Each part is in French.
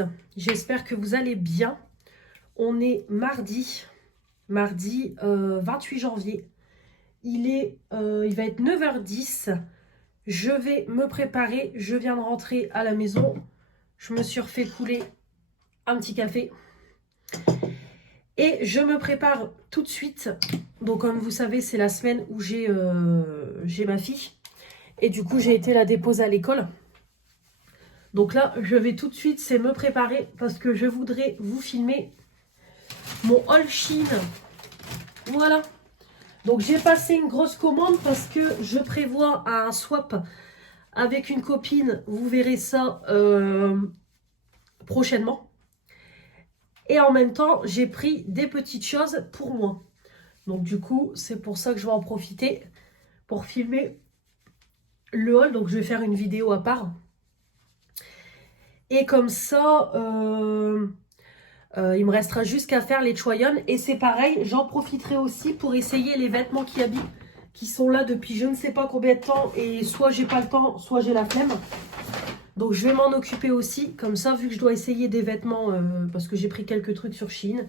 tous, j'espère que vous allez bien. On est mardi 28 janvier. Il va être 9h10. Je vais me préparer, je viens de rentrer à la maison. Je me suis refait couler un petit café. Et je me prépare tout de suite. Donc comme vous savez, c'est la semaine où j'ai ma fille. Et du coup, j'ai été la déposer à l'école. Donc là, je vais tout de suite, c'est me préparer parce que je voudrais vous filmer mon haul Shein. Voilà. Donc j'ai passé une grosse commande parce que je prévois un swap avec une copine. Vous verrez ça prochainement. Et en même temps, j'ai pris des petites choses pour moi. Donc du coup, c'est pour ça que je vais en profiter pour filmer le haul. Donc je vais faire une vidéo à part. Et comme ça, il me restera juste qu'à faire les try-on. Et c'est pareil, j'en profiterai aussi pour essayer les vêtements qui habillent, qui sont là depuis je ne sais pas combien de temps. Et soit j'ai pas le temps, soit j'ai la flemme. Donc je vais m'en occuper aussi. Comme ça, vu que je dois essayer des vêtements, parce que j'ai pris quelques trucs sur Shein,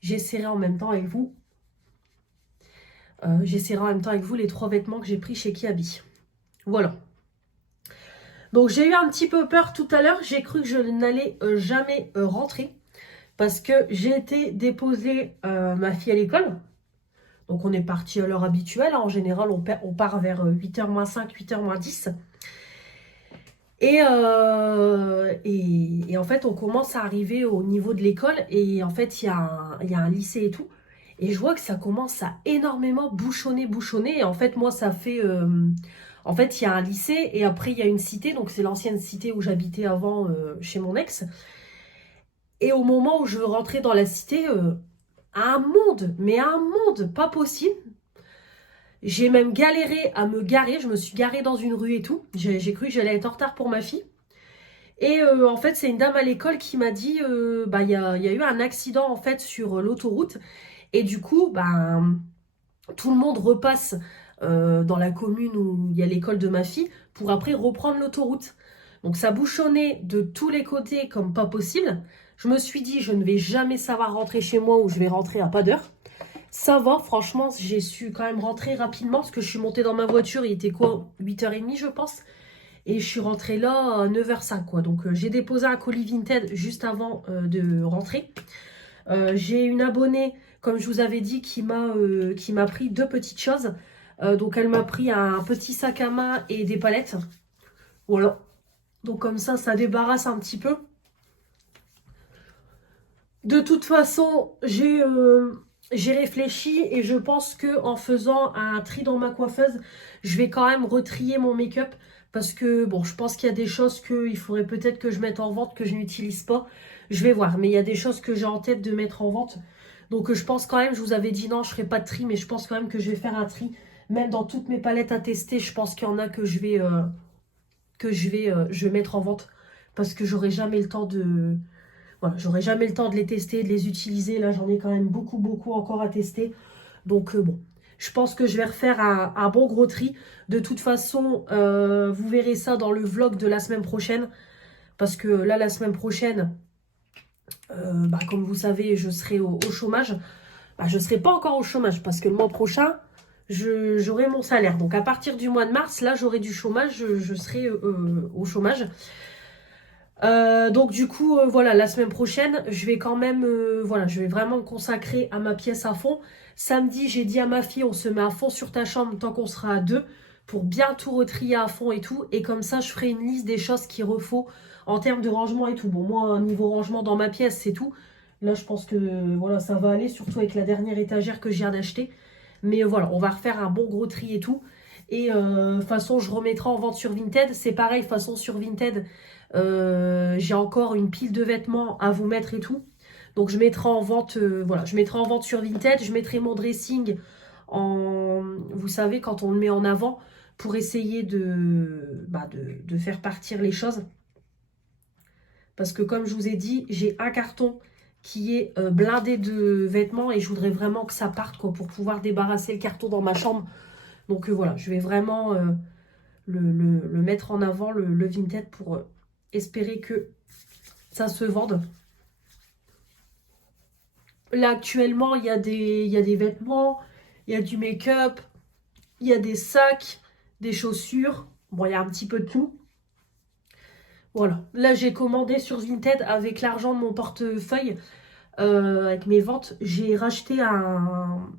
j'essaierai en même temps avec vous. J'essaierai en même temps avec vous les 3 vêtements que j'ai pris chez Kiabi. Voilà. Donc j'ai eu un petit peu peur tout à l'heure. J'ai cru que je n'allais jamais rentrer. Parce que j'ai été déposer ma fille à l'école. Donc on est parti à l'heure habituelle. En général, on part vers 8h moins 5, 8h moins 10. Et en fait, on commence à arriver au niveau de l'école. Et en fait, il y a un lycée et tout. Et je vois que ça commence à énormément bouchonner. Et en fait, moi, ça fait... en fait, il y a un lycée et après, il y a une cité. Donc, c'est l'ancienne cité où j'habitais avant chez mon ex. Et au moment où je veux rentrer dans la cité, un monde, pas possible. J'ai même galéré à me garer. Je me suis garée dans une rue et tout. J'ai cru que j'allais être en retard pour ma fille. Et en fait, c'est une dame à l'école qui m'a dit, il y a eu un accident en fait sur l'autoroute. Et du coup, tout le monde repasse dans la commune où il y a l'école de ma fille pour après reprendre l'autoroute. Donc ça bouchonnait de tous les côtés comme pas possible. Je me suis dit, je ne vais jamais savoir rentrer chez moi ou je vais rentrer à pas d'heure. Ça va, franchement, j'ai su quand même rentrer rapidement parce que je suis montée dans ma voiture, il était quoi, 8h30 je pense. Et je suis rentrée là à 9h05 quoi. Donc j'ai déposé un colis Vinted juste avant de rentrer. J'ai une abonnée, comme je vous avais dit, qui m'a pris 2 petites choses. Donc elle m'a pris un petit sac à main et des palettes. Voilà. Donc comme ça débarrasse un petit peu. De toute façon, j'ai réfléchi et je pense que en faisant un tri dans ma coiffeuse, je vais quand même retrier mon make-up. Parce que, bon, je pense qu'il y a des choses qu'il faudrait peut-être que je mette en vente, que je n'utilise pas. Je vais voir, mais il y a des choses que j'ai en tête de mettre en vente. Donc je pense quand même, je vous avais dit non, je ne ferai pas de tri, mais je pense quand même que je vais faire un tri. Même dans toutes mes palettes à tester, je pense qu'il y en a que je vais mettre en vente. Parce que j'aurai jamais le temps de... Voilà, j'aurai jamais le temps de les tester, de les utiliser. Là, j'en ai quand même beaucoup encore à tester. Donc bon, je pense que je vais refaire un bon gros tri. De toute façon, vous verrez ça dans le vlog de la semaine prochaine. Parce que là, la semaine prochaine, comme vous savez, je serai au chômage. Je ne serai pas encore au chômage parce que le mois prochain, j'aurai mon salaire. Donc à partir du mois de mars, là, j'aurai du chômage, je serai au chômage. Donc du coup, voilà, la semaine prochaine, je vais quand même, voilà, je vais vraiment me consacrer à ma pièce à fond. Samedi, j'ai dit à ma fille, on se met à fond sur ta chambre tant qu'on sera à 2 pour bien tout retrier à fond et tout. Et comme ça, je ferai une liste des choses qu'il refaut en termes de rangement et tout. Bon, moi, niveau rangement dans ma pièce, c'est tout. Là, je pense que voilà, ça va aller, surtout avec la dernière étagère que je viens d'acheter. Mais voilà, on va refaire un bon gros tri et tout. Et de toute façon, je remettrai en vente sur Vinted. C'est pareil, de toute façon, sur Vinted, j'ai encore une pile de vêtements à vous mettre et tout. Donc je mettrai en vente, voilà, je mettrai en vente sur Vinted. Je mettrai mon dressing en, vous savez, quand on le met en avant pour essayer de faire partir les choses. Parce que comme je vous ai dit, j'ai un carton qui est blindé de vêtements et je voudrais vraiment que ça parte quoi, pour pouvoir débarrasser le carton dans ma chambre. Donc voilà, je vais vraiment le mettre en avant, le Vinted, pour espérer que ça se vende. Là, actuellement, il y a des vêtements, il y a du make-up, il y a des sacs, des chaussures. Bon, il y a un petit peu de tout. Voilà. Là, j'ai commandé sur Vinted avec l'argent de mon portefeuille, avec mes ventes. J'ai racheté un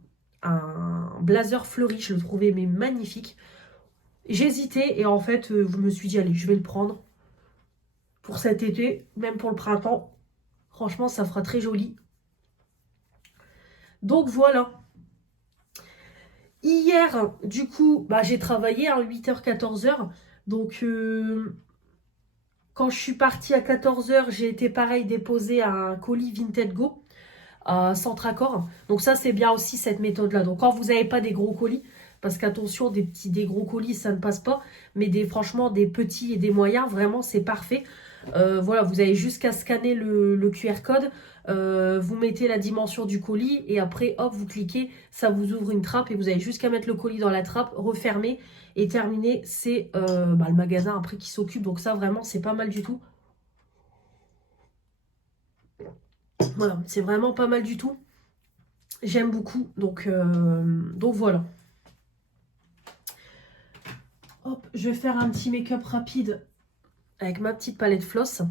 blazer fleuri. Je le trouvais mais magnifique. J'hésitais et en fait, je me suis dit, allez, je vais le prendre pour cet été, même pour le printemps. Franchement, ça fera très joli. Donc voilà. Hier, du coup, bah, j'ai travaillé à 8h, 14h. Donc, quand je suis partie à 14h, j'ai été pareil déposer un colis Vinted Go à Centracor. Donc ça, c'est bien aussi cette méthode-là. Donc quand vous n'avez pas des gros colis, parce qu'attention, des gros colis, ça ne passe pas. Mais franchement, des petits et des moyens, vraiment, c'est parfait. Voilà, vous avez juste qu'à scanner le QR code. Vous mettez la dimension du colis et après, hop, vous cliquez. Ça vous ouvre une trappe et vous avez juste qu'à mettre le colis dans la trappe, refermer et terminer. C'est le magasin après qui s'occupe. Donc ça, vraiment, c'est pas mal du tout. Voilà, c'est vraiment pas mal du tout. J'aime beaucoup. Donc voilà. Hop, je vais faire un petit make-up rapide avec ma petite palette floss.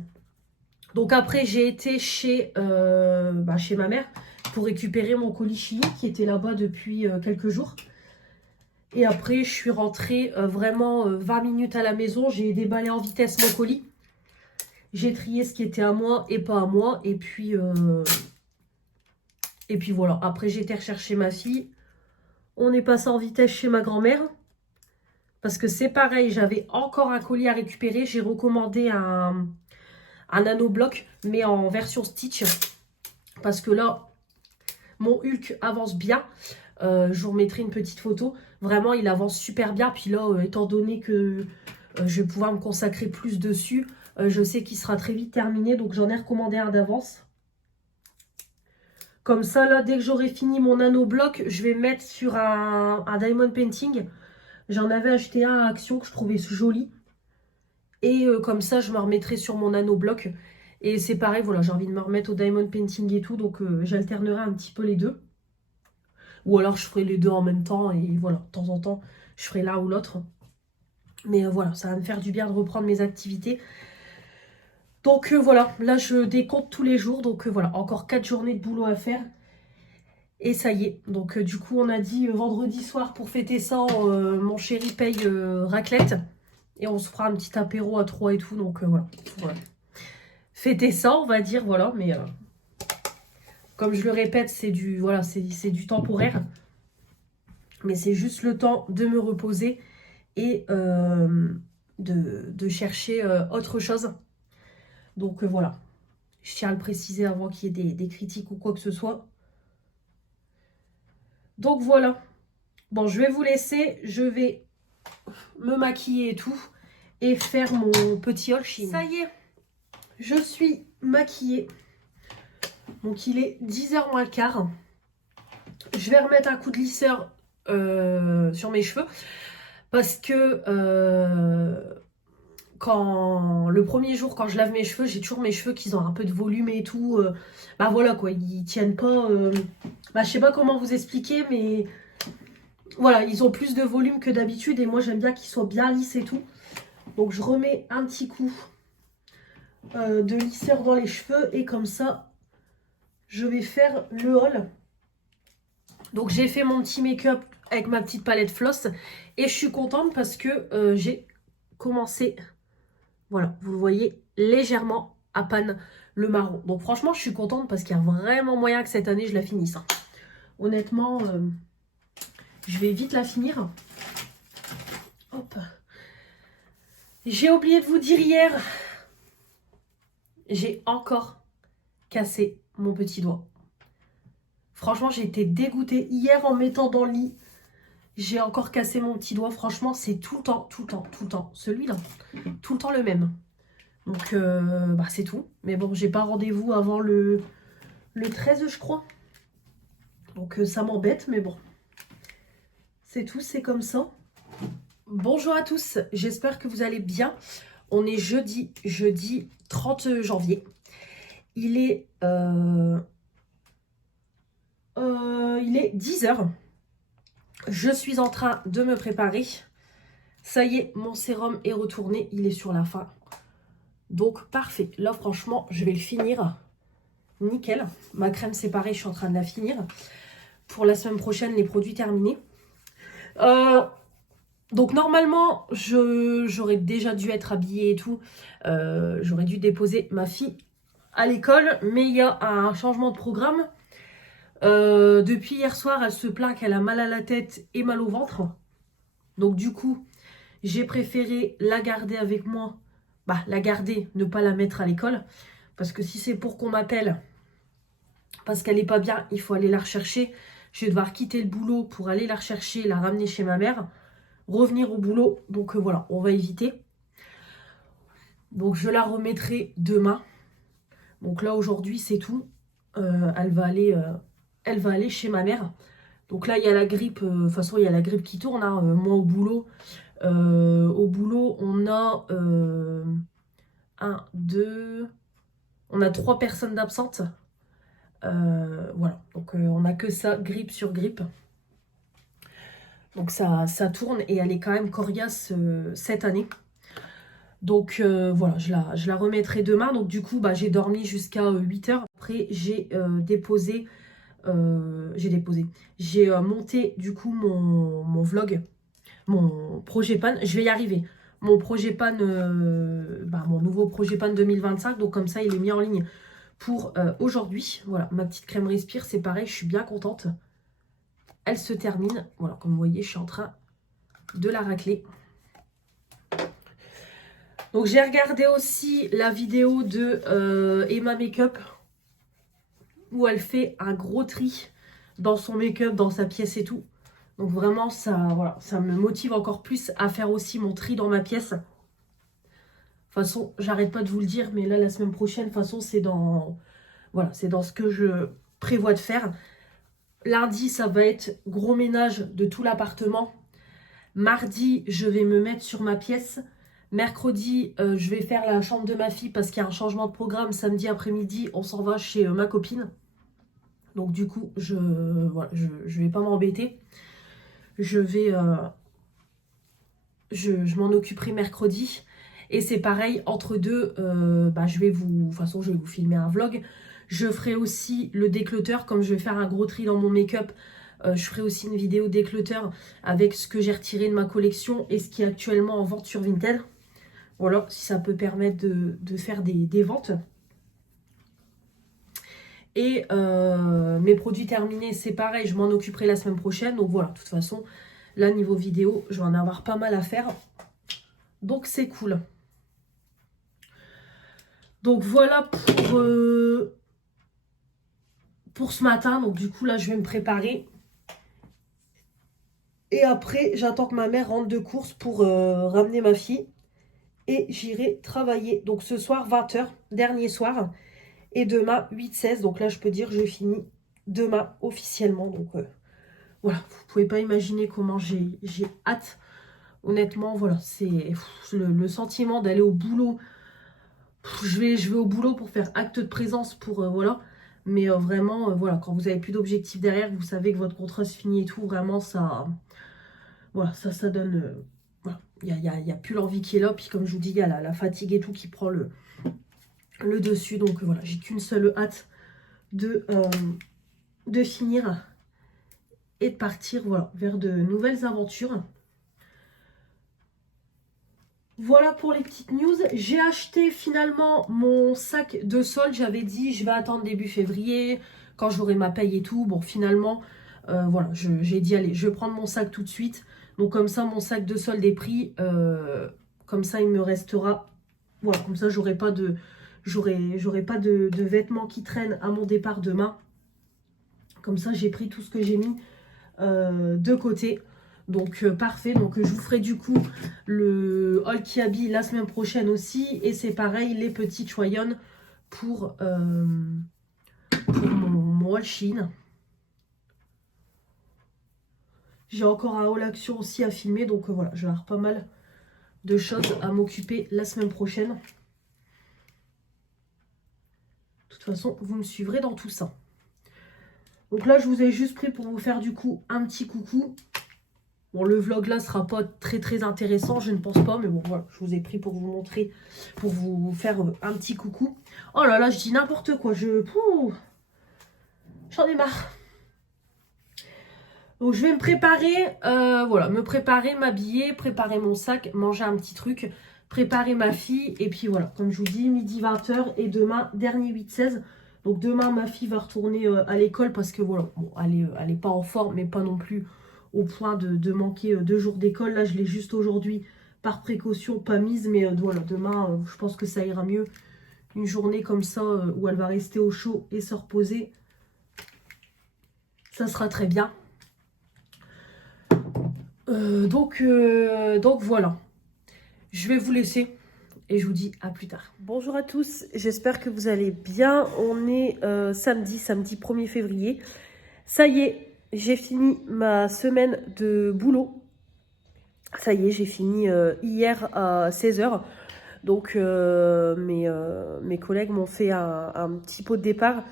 Donc après, j'ai été chez ma mère pour récupérer mon colis Chili qui était là-bas depuis quelques jours. Et après, je suis rentrée vraiment 20 minutes à la maison. J'ai déballé en vitesse mon colis. J'ai trié ce qui était à moi et pas à moi. Et puis voilà. Après, j'ai été rechercher ma fille. On est passé en vitesse chez ma grand-mère. Parce que c'est pareil, j'avais encore un colis à récupérer. J'ai recommandé un nanobloc, mais en version Stitch. Parce que là, mon Hulk avance bien. Je vous remettrai une petite photo. Vraiment, il avance super bien. Puis là, étant donné que je vais pouvoir me consacrer plus dessus, je sais qu'il sera très vite terminé. Donc, j'en ai recommandé un d'avance. Comme ça, là, dès que j'aurai fini mon nanobloc, je vais mettre sur un diamond painting. J'en avais acheté un à Action que je trouvais joli. Et comme ça, je me remettrai sur mon nanobloc. Et c'est pareil, voilà, j'ai envie de me remettre au diamond painting et tout. Donc, j'alternerai un petit peu les deux. Ou alors, je ferai les deux en même temps. Et voilà, de temps en temps, je ferai l'un ou l'autre. Mais voilà, ça va me faire du bien de reprendre mes activités. Donc, voilà, là, je décompte tous les jours. Donc, voilà, encore 4 journées de boulot à faire. Et ça y est. Donc, du coup, on a dit vendredi soir pour fêter ça, mon chéri paye raclette. Et on se fera un petit apéro à 3 et tout. Donc, voilà. Fêter ça, on va dire, voilà. Mais comme je le répète, c'est du temporaire. Mais c'est juste le temps de me reposer et de chercher autre chose. Donc, voilà. Je tiens à le préciser avant qu'il y ait des critiques ou quoi que ce soit. Donc, voilà. Bon, je vais vous laisser. Je vais me maquiller et tout. Et faire mon petit haul Shein. Ça y est. Je suis maquillée. Donc, il est 10h moins le quart. Je vais remettre un coup de lisseur sur mes cheveux. Parce que le premier jour, quand je lave mes cheveux, j'ai toujours mes cheveux qui ont un peu de volume et tout. Bah voilà quoi, ils tiennent pas. Je sais pas comment vous expliquer, mais voilà, ils ont plus de volume que d'habitude. Et moi, j'aime bien qu'ils soient bien lisses et tout. Donc, je remets un petit coup de lisseur dans les cheveux. Et comme ça, je vais faire le haul. Donc, j'ai fait mon petit make-up avec ma petite palette floss. Et je suis contente parce que j'ai commencé, voilà, vous le voyez, légèrement à panne le marron. Donc, franchement, je suis contente parce qu'il y a vraiment moyen que cette année, je la finisse. Hein. Honnêtement, je vais vite la finir. Hop. J'ai oublié de vous dire hier, j'ai encore cassé mon petit doigt. Franchement, j'ai été dégoûtée. Hier, en mettant dans le lit, j'ai encore cassé mon petit doigt. Franchement, c'est tout le temps. Celui-là, tout le temps le même. Donc, c'est tout. Mais bon, j'ai pas rendez-vous avant le 13, je crois. Donc, ça m'embête, mais bon. C'est tout, c'est comme ça. Bonjour à tous, j'espère que vous allez bien. On est jeudi 30 janvier. Il est 10 h. Je suis en train de me préparer. Ça y est, mon sérum est retourné. Il est sur la fin. Donc, parfait. Là, franchement, je vais le finir. Nickel. Ma crème, c'est pareil, je suis en train de la finir. Pour la semaine prochaine, les produits terminés. Donc, normalement, j'aurais déjà dû être habillée et tout. J'aurais dû déposer ma fille à l'école. Mais il y a un changement de programme. Depuis hier soir, elle se plaint qu'elle a mal à la tête et mal au ventre. Donc, du coup, j'ai préféré la garder avec moi. Bah, la garder, ne pas la mettre à l'école. Parce que si c'est pour qu'on m'appelle parce qu'elle n'est pas bien, il faut aller la rechercher. Je vais devoir quitter le boulot pour aller la rechercher, la ramener chez ma mère, revenir au boulot. Donc voilà, on va éviter. Donc je la remettrai demain. Donc là aujourd'hui c'est tout. Elle va aller chez ma mère. Donc là il y a la grippe. De toute façon il y a la grippe qui tourne. Hein. Moi au boulot on a 1, 2. On a 3 personnes d'absentes. Voilà, donc on n'a que ça, grippe sur grippe. Donc ça tourne et elle est quand même coriace cette année. Donc voilà, je la remettrai demain. Donc du coup, bah, j'ai dormi jusqu'à 8 h. Après, j'ai monté du coup mon vlog, mon projet pan. Je vais y arriver. Mon projet pan, mon nouveau projet pan 2025. Donc comme ça, il est mis en ligne pour aujourd'hui. Voilà, ma petite crème Respire, c'est pareil, je suis bien contente. Elle se termine. Voilà, comme vous voyez, je suis en train de la racler. Donc j'ai regardé aussi la vidéo de Emma Makeup où elle fait un gros tri dans son make-up, dans sa pièce et tout. Donc vraiment, voilà, ça me motive encore plus à faire aussi mon tri dans ma pièce. De toute façon, j'arrête pas de vous le dire, mais là, la semaine prochaine, de toute façon, c'est dans ce que je prévois de faire. Lundi, ça va être gros ménage de tout l'appartement. Mardi, je vais me mettre sur ma pièce. Mercredi, je vais faire la chambre de ma fille parce qu'il y a un changement de programme. Samedi après-midi, on s'en va chez ma copine. Donc du coup, je vais pas m'embêter. Je m'en occuperai mercredi. Et c'est pareil, entre deux, je vais vous filmer un vlog. Je ferai aussi le déclutter, comme je vais faire un gros tri dans mon make-up. Je ferai aussi une vidéo déclutter avec ce que j'ai retiré de ma collection et ce qui est actuellement en vente sur Vinted. Voilà, si ça peut permettre de faire des ventes. Et mes produits terminés, c'est pareil, je m'en occuperai la semaine prochaine. Donc voilà, de toute façon, là, niveau vidéo, je vais en avoir pas mal à faire. Donc c'est cool. Donc voilà pour ce matin. Donc du coup, là, je vais me préparer. Et après, j'attends que ma mère rentre de course pour ramener ma fille. Et j'irai travailler. Donc ce soir, 20 h, dernier soir. Et demain, 8-16. Donc là, je peux dire, je finis demain officiellement. Donc voilà, vous ne pouvez pas imaginer comment j'ai hâte. Honnêtement, voilà, c'est le sentiment d'aller au boulot. Je vais au boulot pour faire acte de présence pour, voilà. Mais vraiment, voilà, quand vous n'avez plus d'objectif derrière, vous savez que votre contrat se finit et tout, vraiment, ça... Voilà, ça donne... voilà, il n'y a plus l'envie qui est là. Puis comme je vous dis, il y a la fatigue et tout qui prend le dessus. Donc voilà, j'ai qu'une seule hâte de finir et de partir, voilà, vers de nouvelles aventures. Voilà pour les petites news. J'ai acheté finalement mon sac de solde. J'avais dit je vais attendre début février quand j'aurai ma paye et tout. Bon, finalement, voilà, j'ai dit allez, je vais prendre mon sac tout de suite. Donc comme ça, mon sac de solde est pris. Comme ça, il me restera. Voilà, comme ça, j'aurai pas de vêtements qui traînent à mon départ demain. Comme ça, j'ai pris tout ce que j'ai mis de côté. Donc parfait, donc je vous ferai du coup le haul qui habille la semaine prochaine aussi. Et c'est pareil, les petites choyonnes pour mon haul Shein. J'ai encore un haul action aussi à filmer. Donc voilà, je vais avoir pas mal de choses à m'occuper la semaine prochaine. De toute façon, vous me suivrez dans tout ça. Donc là, je vous ai juste pris pour vous faire du coup un petit coucou. Bon, le vlog là sera pas très intéressant, je ne pense pas. Mais bon, voilà, je vous ai pris pour vous montrer, pour vous faire un petit coucou. Oh là là, je dis n'importe quoi. J'en ai marre. Donc je vais me préparer, voilà, me préparer, m'habiller, préparer mon sac, manger un petit truc, préparer ma fille. Et puis voilà, comme je vous dis, midi 20h et demain, dernier 8-16. Donc demain, ma fille va retourner à l'école parce que voilà, bon, elle est pas en forme, mais pas non plus au point de manquer 2 jours d'école. Là, je l'ai juste aujourd'hui par précaution, pas mise, mais voilà, demain, je pense que ça ira mieux. Une journée comme ça où elle va rester au chaud et se reposer, ça sera très bien. Donc voilà, je vais vous laisser et je vous dis à plus tard. Bonjour à tous, j'espère que vous allez bien. On est samedi 1er février. Ça y est, j'ai fini ma semaine de boulot. Ça y est, j'ai fini hier à 16h. Donc mes collègues m'ont fait un petit pot de départ.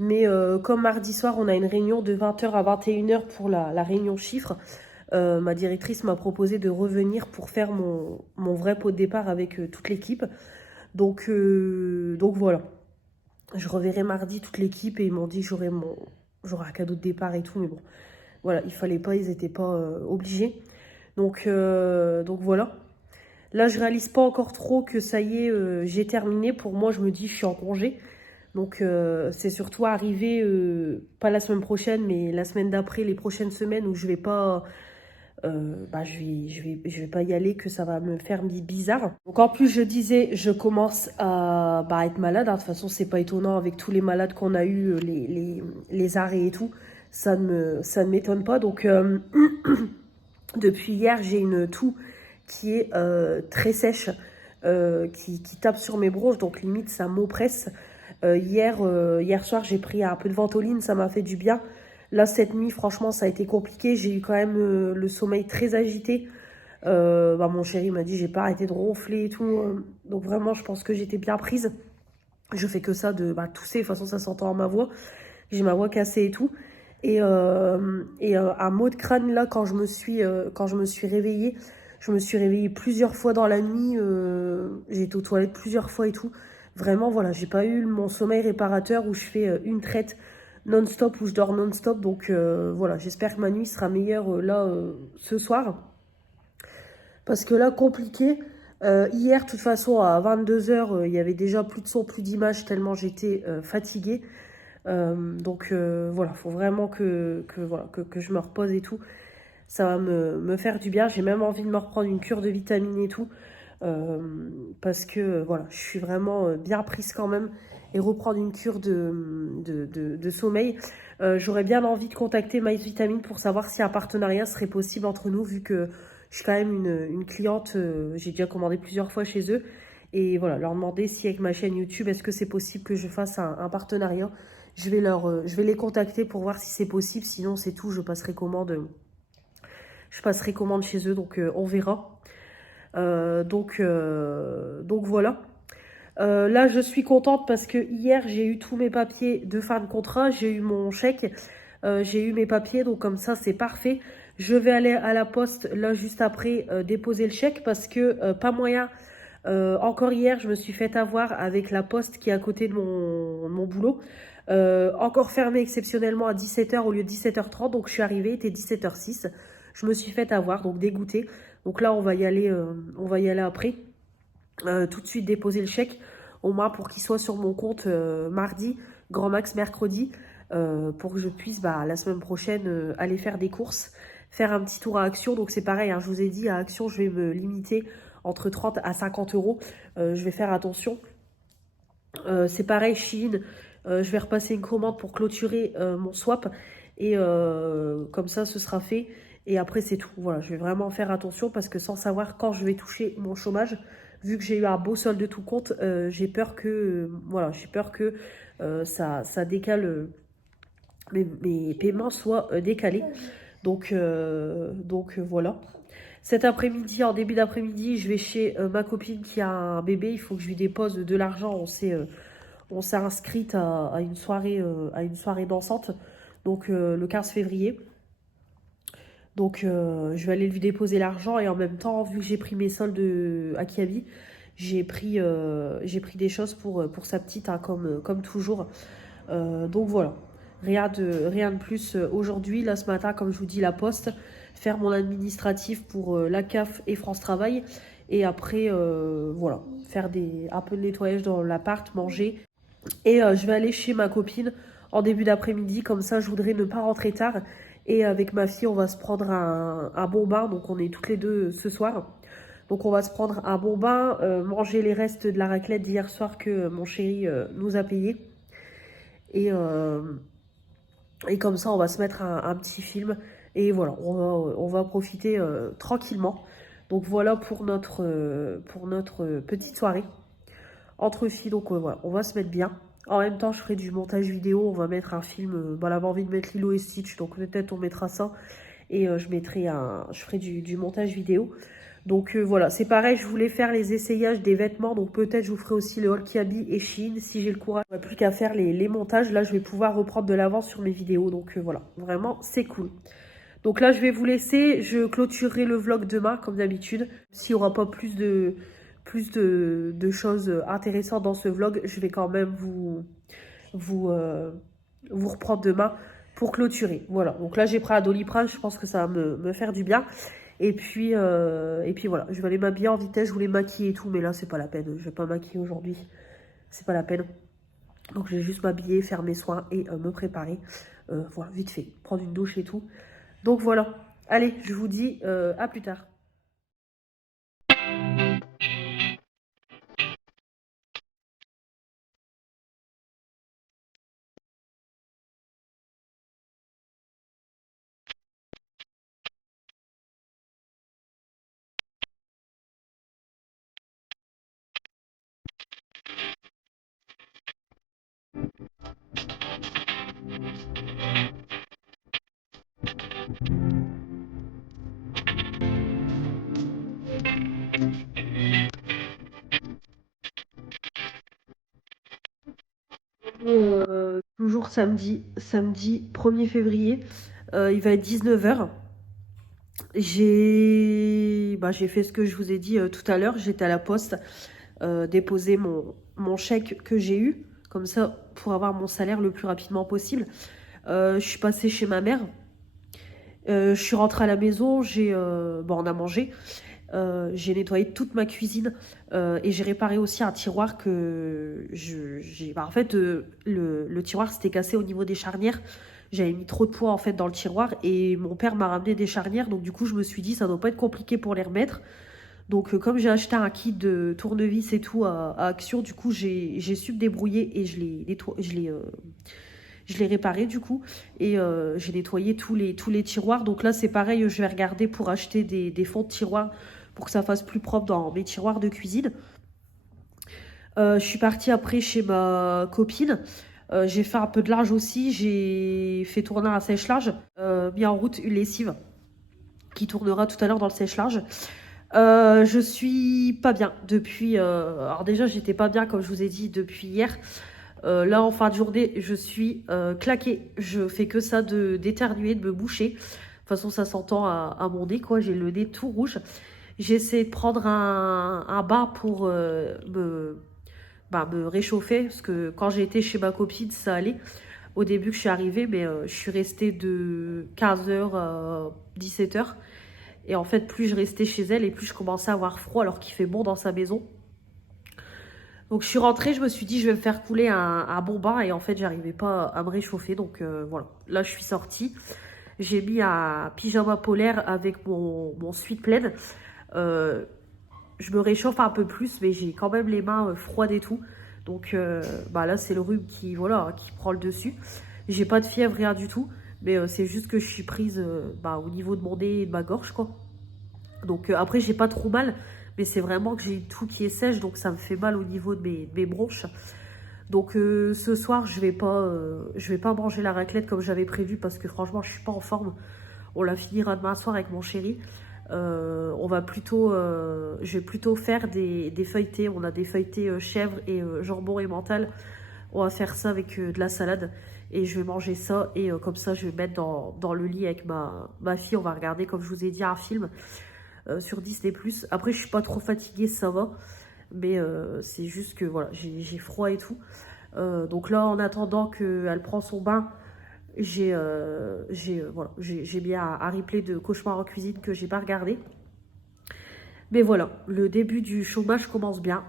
Mais comme mardi soir, on a une réunion de 20h à 21h pour la réunion chiffres. Ma directrice m'a proposé de revenir pour faire mon vrai pot de départ avec toute l'équipe. Donc voilà. Je reverrai mardi toute l'équipe et ils m'ont dit que j'aurai un cadeau de départ et tout. Mais bon, voilà, il fallait pas, ils n'étaient pas obligés. Donc voilà. Là, je réalise pas encore trop que ça y est, j'ai terminé. Pour moi, je me dis je suis en congé. Donc c'est surtout arrivé, pas la semaine prochaine, mais la semaine d'après, les prochaines semaines où je vais pas... je vais pas y aller, que ça va me faire bizarre. Donc en plus, je disais, je commence à être malade. De toute façon, c'est pas étonnant avec tous les malades qu'on a eu, les arrêts et tout. Ça ne m'étonne pas. Donc depuis hier, j'ai une toux qui est très sèche, qui tape sur mes bronches. Donc limite, ça m'oppresse. Hier soir, j'ai pris un peu de Ventoline, ça m'a fait du bien. Là, cette nuit, franchement, ça a été compliqué. J'ai eu quand même le sommeil très agité. Mon chéri m'a dit, j'ai pas arrêté de ronfler et tout. Donc vraiment, je pense que j'étais bien prise. Je fais que ça de tousser. De toute façon, ça s'entend à ma voix. J'ai ma voix cassée et tout. Et un mot de crâne, là, quand je me suis réveillée. Je me suis réveillée plusieurs fois dans la nuit. J'ai été aux toilettes plusieurs fois et tout. Vraiment, voilà, j'ai pas eu mon sommeil réparateur où je fais une traite non-stop, où je dors non-stop. Donc voilà, j'espère que ma nuit sera meilleure ce soir. Parce que là, compliqué. Hier, de toute façon, à 22h, il y avait déjà plus de son, plus d'images, tellement j'étais fatiguée. Donc voilà, faut vraiment que je me repose et tout. Ça va me faire du bien. J'ai même envie de me reprendre une cure de vitamines et tout. Parce que voilà, je suis vraiment bien prise quand même. Et reprendre une cure de sommeil. J'aurais bien envie de contacter My Vitamine pour savoir si un partenariat serait possible entre nous, vu que je suis quand même une cliente. J'ai déjà commandé plusieurs fois chez eux. Et voilà, leur demander si avec ma chaîne YouTube, est-ce que c'est possible que je fasse un partenariat. Je vais les contacter pour voir si c'est possible. Sinon, c'est tout, je passerai commande chez eux. Donc, on verra. Donc voilà. Là, je suis contente parce que hier, j'ai eu tous mes papiers de fin de contrat. J'ai eu mon chèque. J'ai eu mes papiers. Donc, comme ça, c'est parfait. Je vais aller à la poste, là, juste après, déposer le chèque parce que pas moyen. Encore hier, je me suis fait avoir avec la poste qui est à côté de mon boulot. Encore fermé exceptionnellement à 17h au lieu de 17h30. Donc, je suis arrivée, il était 17h06. Je me suis fait avoir, donc dégoûtée. Donc là, on va y aller après. Tout de suite déposer le chèque, au moins pour qu'il soit sur mon compte mardi, grand max mercredi, pour que je puisse la semaine prochaine aller faire des courses, faire un petit tour à Action. Donc c'est pareil, hein, je vous ai dit, à Action, je vais me limiter entre 30 à 50 euros. Je vais faire attention. C'est pareil, Shein, je vais repasser une commande pour clôturer mon swap. Et comme ça, ce sera fait. Et après, c'est tout. Voilà, je vais vraiment faire attention parce que sans savoir quand je vais toucher mon chômage, vu que j'ai eu un beau solde de tout compte, j'ai peur que ça décale, mes paiements soient décalés. Donc voilà. Cet après-midi, en début d'après-midi, je vais chez ma copine qui a un bébé. Il faut que je lui dépose de l'argent. On s'est inscrite à une soirée dansante, donc le 15 février. Donc je vais aller lui déposer l'argent et en même temps, vu que j'ai pris mes soldes à Kiabi, j'ai pris des choses pour sa petite, hein, comme toujours. Donc voilà, rien de plus aujourd'hui. Là ce matin, comme je vous dis, la poste, faire mon administratif pour la CAF et France Travail. Et après, voilà, faire un peu de nettoyage dans l'appart, manger. Et je vais aller chez ma copine en début d'après-midi, comme ça je voudrais ne pas rentrer tard. Et avec ma fille, on va se prendre un bon bain, donc on est toutes les deux ce soir. Donc on va se prendre un bon bain, manger les restes de la raclette d'hier soir que mon chéri nous a payé. Et, euh, et comme ça, on va se mettre un petit film. Et voilà, on va profiter tranquillement. Donc voilà pour notre petite soirée entre filles. Donc voilà, on va se mettre bien. En même temps, je ferai du montage vidéo. On va mettre un film. Bah, elle avait envie de mettre Lilo et Stitch, donc peut-être on mettra ça. Et je ferai du montage vidéo. Donc voilà, c'est pareil, je voulais faire les essayages des vêtements, donc peut-être je vous ferai aussi le haul Kiabi et Shein si j'ai le courage. Il n'y a plus qu'à faire les montages, là je vais pouvoir reprendre de l'avance sur mes vidéos, donc voilà, vraiment c'est cool. Donc là je vais vous laisser, je clôturerai le vlog demain comme d'habitude. S'il n'y aura pas plus de choses intéressantes dans ce vlog, je vais quand même vous, euh, vous reprendre demain pour clôturer. Voilà, donc là j'ai pris un Doliprane, je pense que ça va me faire du bien. Et puis voilà, je vais aller m'habiller en vitesse, je voulais maquiller et tout, mais là c'est pas la peine, je vais pas maquiller aujourd'hui, c'est pas la peine. Donc je vais juste m'habiller, faire mes soins et me préparer, voilà, vite fait, prendre une douche et tout. Donc voilà, allez, je vous dis à plus tard. Toujours samedi 1er février, il va être 19 h. J'ai fait ce que je vous ai dit tout à l'heure, j'étais à la poste déposer mon chèque que j'ai eu, comme ça pour avoir mon salaire le plus rapidement possible. Je suis passée chez ma mère, je suis rentrée à la maison, on a mangé, j'ai nettoyé toute ma cuisine et j'ai réparé aussi un tiroir en fait, le tiroir s'était cassé au niveau des charnières. J'avais mis trop de poids en fait dans le tiroir et mon père m'a ramené des charnières, donc du coup je me suis dit ça doit pas être compliqué pour les remettre. Donc comme j'ai acheté un kit de tournevis et tout à Action, du coup j'ai su me débrouiller et je l'ai réparé du coup. Et j'ai nettoyé tous les tiroirs. Donc là c'est pareil, je vais regarder pour acheter des fonds de tiroirs pour que ça fasse plus propre dans mes tiroirs de cuisine. Je suis partie après chez ma copine. J'ai fait un peu de linge aussi. J'ai fait tourner un sèche-linge, mis en route une lessive qui tournera tout à l'heure dans le sèche-linge. Je suis pas bien depuis. Alors déjà, j'étais pas bien, comme je vous ai dit, depuis hier. Là, en fin de journée, je suis claquée. Je fais que ça d'éternuer, de me boucher. De toute façon, ça s'entend à mon nez, quoi. J'ai le nez tout rouge. J'essaie de prendre un bain pour me réchauffer. Parce que quand j'ai été chez ma copine, ça allait. Au début que je suis arrivée, mais je suis restée de 15 h à 17 h. Et en fait, plus je restais chez elle et plus je commençais à avoir froid alors qu'il fait bon dans sa maison. Donc je suis rentrée, je me suis dit je vais me faire couler un bon bain et en fait j'arrivais pas à me réchauffer. Donc voilà, là je suis sortie. J'ai mis un pyjama polaire avec mon sweat plaid. Euh, je me réchauffe un peu plus mais j'ai quand même les mains froides et tout. Donc là c'est le rhume qui prend le dessus. J'ai pas de fièvre, rien du tout. Mais c'est juste que je suis prise au niveau de mon nez et de ma gorge quoi. Donc après, j'ai pas trop mal, mais c'est vraiment que j'ai tout qui est sèche, donc ça me fait mal au niveau de mes bronches. Donc ce soir, je vais pas manger la raclette comme j'avais prévu parce que franchement, je suis pas en forme. On la finira demain soir avec mon chéri. Je vais plutôt faire des feuilletés. On a des feuilletés chèvre et jambon et mental. On va faire ça avec de la salade. Et je vais manger ça. Et comme ça, je vais mettre dans le lit avec ma fille. On va regarder, comme je vous ai dit, un film sur Disney+. Après, je suis pas trop fatiguée, ça va. Mais c'est juste que voilà, j'ai froid et tout. Donc là, en attendant qu'elle prend son bain, voilà, j'ai mis un replay de Cauchemar en cuisine que j'ai pas regardé. Mais voilà, le début du chômage commence bien.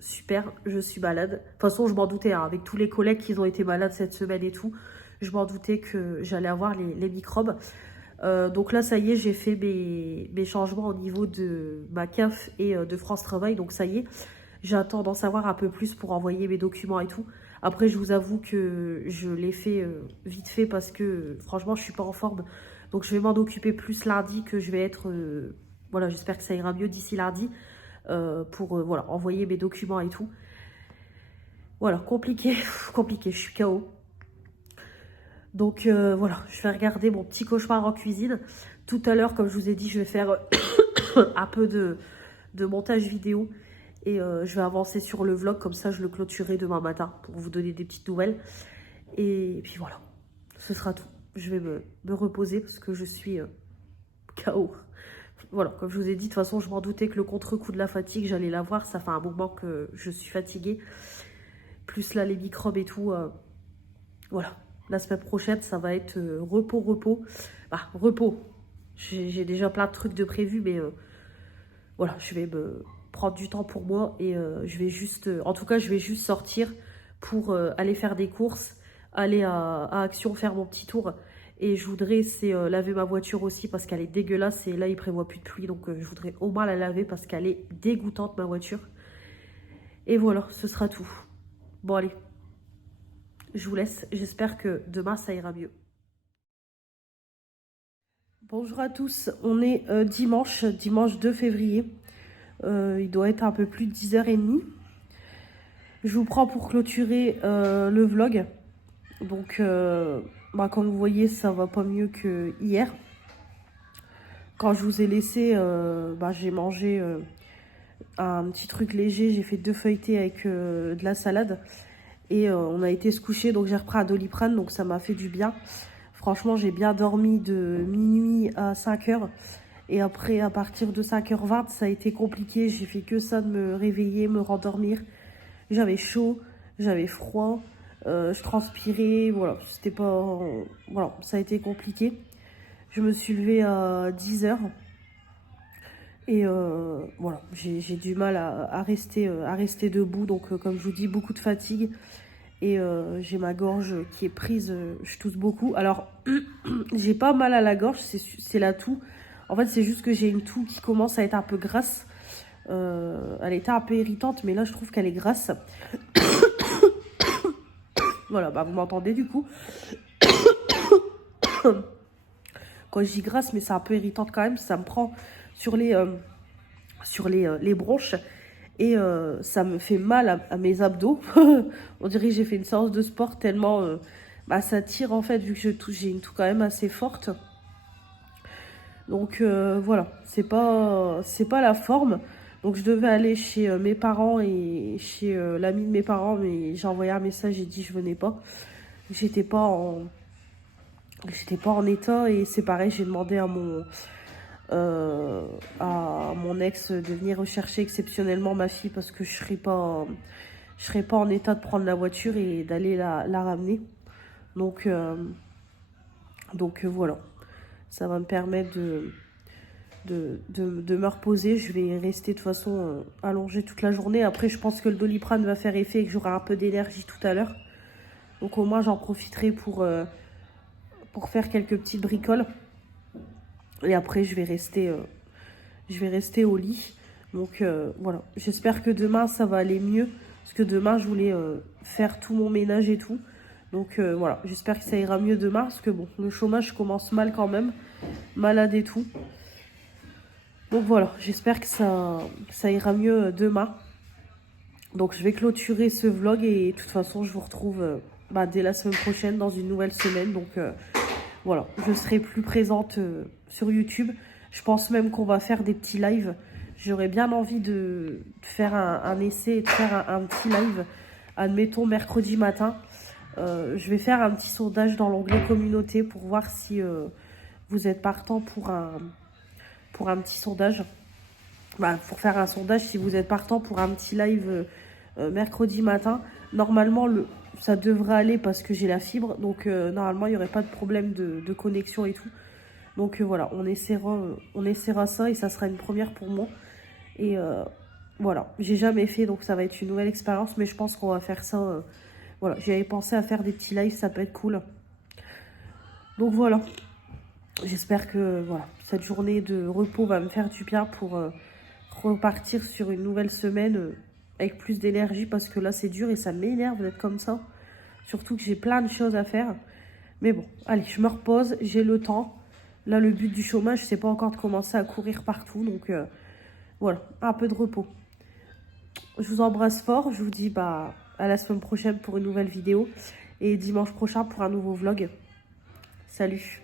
Super, je suis malade. De toute façon, je m'en doutais, hein, avec tous les collègues qui ont été malades cette semaine et tout. Je m'en doutais que j'allais avoir les microbes. Donc là, ça y est, j'ai fait mes changements au niveau de ma CAF et de France Travail. Donc ça y est, j'attends d'en savoir un peu plus pour envoyer mes documents et tout. Après, je vous avoue que je l'ai fait vite fait parce que franchement, je suis pas en forme. Donc je vais m'en occuper plus lundi que je vais être... voilà, j'espère que ça ira mieux d'ici lundi pour voilà, envoyer mes documents et tout. Voilà, compliqué, compliqué, je suis KO. Donc voilà, je vais regarder mon petit cauchemar en cuisine. Tout à l'heure, comme je vous ai dit, je vais faire un peu de montage vidéo. Et je vais avancer sur le vlog, comme ça je le clôturerai demain matin pour vous donner des petites nouvelles. Et puis voilà, ce sera tout. Je vais me reposer parce que je suis KO. Voilà, comme je vous ai dit, de toute façon je m'en doutais que le contre-coup de la fatigue, j'allais l'avoir. Ça fait un moment que je suis fatiguée. Plus là les microbes et tout. Voilà, la semaine prochaine ça va être repos. Bah, repos. J'ai déjà plein de trucs de prévu, mais voilà, je vais me prendre du temps pour moi et je vais juste, en tout cas, je vais juste sortir pour aller faire des courses, aller à Action faire mon petit tour. Et je voudrais, c'est laver ma voiture aussi parce qu'elle est dégueulasse et là, il prévoit plus de pluie. Donc, je voudrais au moins la laver parce qu'elle est dégoûtante, ma voiture. Et voilà, ce sera tout. Bon, allez, je vous laisse. J'espère que demain, ça ira mieux. Bonjour à tous, on est dimanche 2 février. Il doit être un peu plus de 10h30. Je vous prends pour clôturer le vlog. Donc, bah, comme vous voyez, ça va pas mieux que hier. Quand je vous ai laissé, bah, j'ai mangé un petit truc léger. J'ai fait 2 feuilletés avec de la salade. Et on a été se coucher, donc j'ai repris un Doliprane, donc ça m'a fait du bien. Franchement, j'ai bien dormi de minuit à 5h. Et après, à partir de 5h20, ça a été compliqué. J'ai fait que ça, de me réveiller, me rendormir. J'avais chaud, j'avais froid, je transpirais, voilà, c'était pas... Voilà, ça a été compliqué. Je me suis levée à 10h. Et voilà, j'ai du mal à rester debout. Donc, comme je vous dis, beaucoup de fatigue. Et j'ai ma gorge qui est prise, je tousse beaucoup. Alors, j'ai pas mal à la gorge, c'est la toux. En fait, c'est juste que j'ai une toux qui commence à être un peu grasse. Elle était un peu irritante, mais là, je trouve qu'elle est grasse. Voilà, bah vous m'entendez du coup. Quand je dis grasse, mais c'est un peu irritante quand même. Ça me prend sur les bronches. Et ça me fait mal à mes abdos. On dirait que j'ai fait une séance de sport tellement bah, ça tire en fait, vu que j'ai une toux quand même assez forte. Donc voilà, c'est pas la forme. Donc je devais aller chez mes parents et chez l'ami de mes parents, mais j'ai envoyé un message, j'ai dit je venais pas. J'étais pas en état et c'est pareil, j'ai demandé à mon ex de venir rechercher exceptionnellement ma fille parce que je serais pas en état de prendre la voiture et d'aller la ramener. Donc voilà, ça va me permettre de me reposer. Je vais rester de toute façon allongée toute la journée. Après, je pense que le Doliprane va faire effet et que j'aurai un peu d'énergie tout à l'heure. Donc au moins, j'en profiterai pour faire quelques petites bricoles. Et après, je vais rester au lit. Donc voilà, j'espère que demain, ça va aller mieux. Parce que demain, je voulais faire tout mon ménage et tout. Donc voilà, j'espère que ça ira mieux demain. Parce que bon, le chômage commence mal quand même. Malade et tout. Donc voilà, j'espère que ça ira mieux demain. Donc je vais clôturer ce vlog et de toute façon je vous retrouve bah, dès la semaine prochaine dans une nouvelle semaine. Donc voilà, je serai plus présente sur YouTube. Je pense même qu'on va faire des petits lives. J'aurais bien envie de faire un essai et de faire un petit live admettons mercredi matin, je vais faire un petit sondage dans l'onglet communauté pour voir si vous êtes partant pour un petit sondage. Bah, pour faire un sondage, si vous êtes partant pour un petit live mercredi matin. Normalement, ça devrait aller parce que j'ai la fibre. Donc, normalement, il n'y aurait pas de problème de connexion et tout. Donc, voilà, on essaiera ça et ça sera une première pour moi. Et voilà, j'ai jamais fait, donc ça va être une nouvelle expérience. Mais je pense qu'on va faire ça. Voilà, j'avais pensé à faire des petits lives, ça peut être cool. Donc, voilà. J'espère que voilà, cette journée de repos va me faire du bien pour repartir sur une nouvelle semaine avec plus d'énergie, parce que là c'est dur et ça m'énerve d'être comme ça. Surtout que j'ai plein de choses à faire. Mais bon, allez, je me repose, j'ai le temps. Là, le but du chômage, c'est pas encore de commencer à courir partout. Donc voilà, un peu de repos. Je vous embrasse fort. Je vous dis à la semaine prochaine pour une nouvelle vidéo. Et dimanche prochain pour un nouveau vlog. Salut!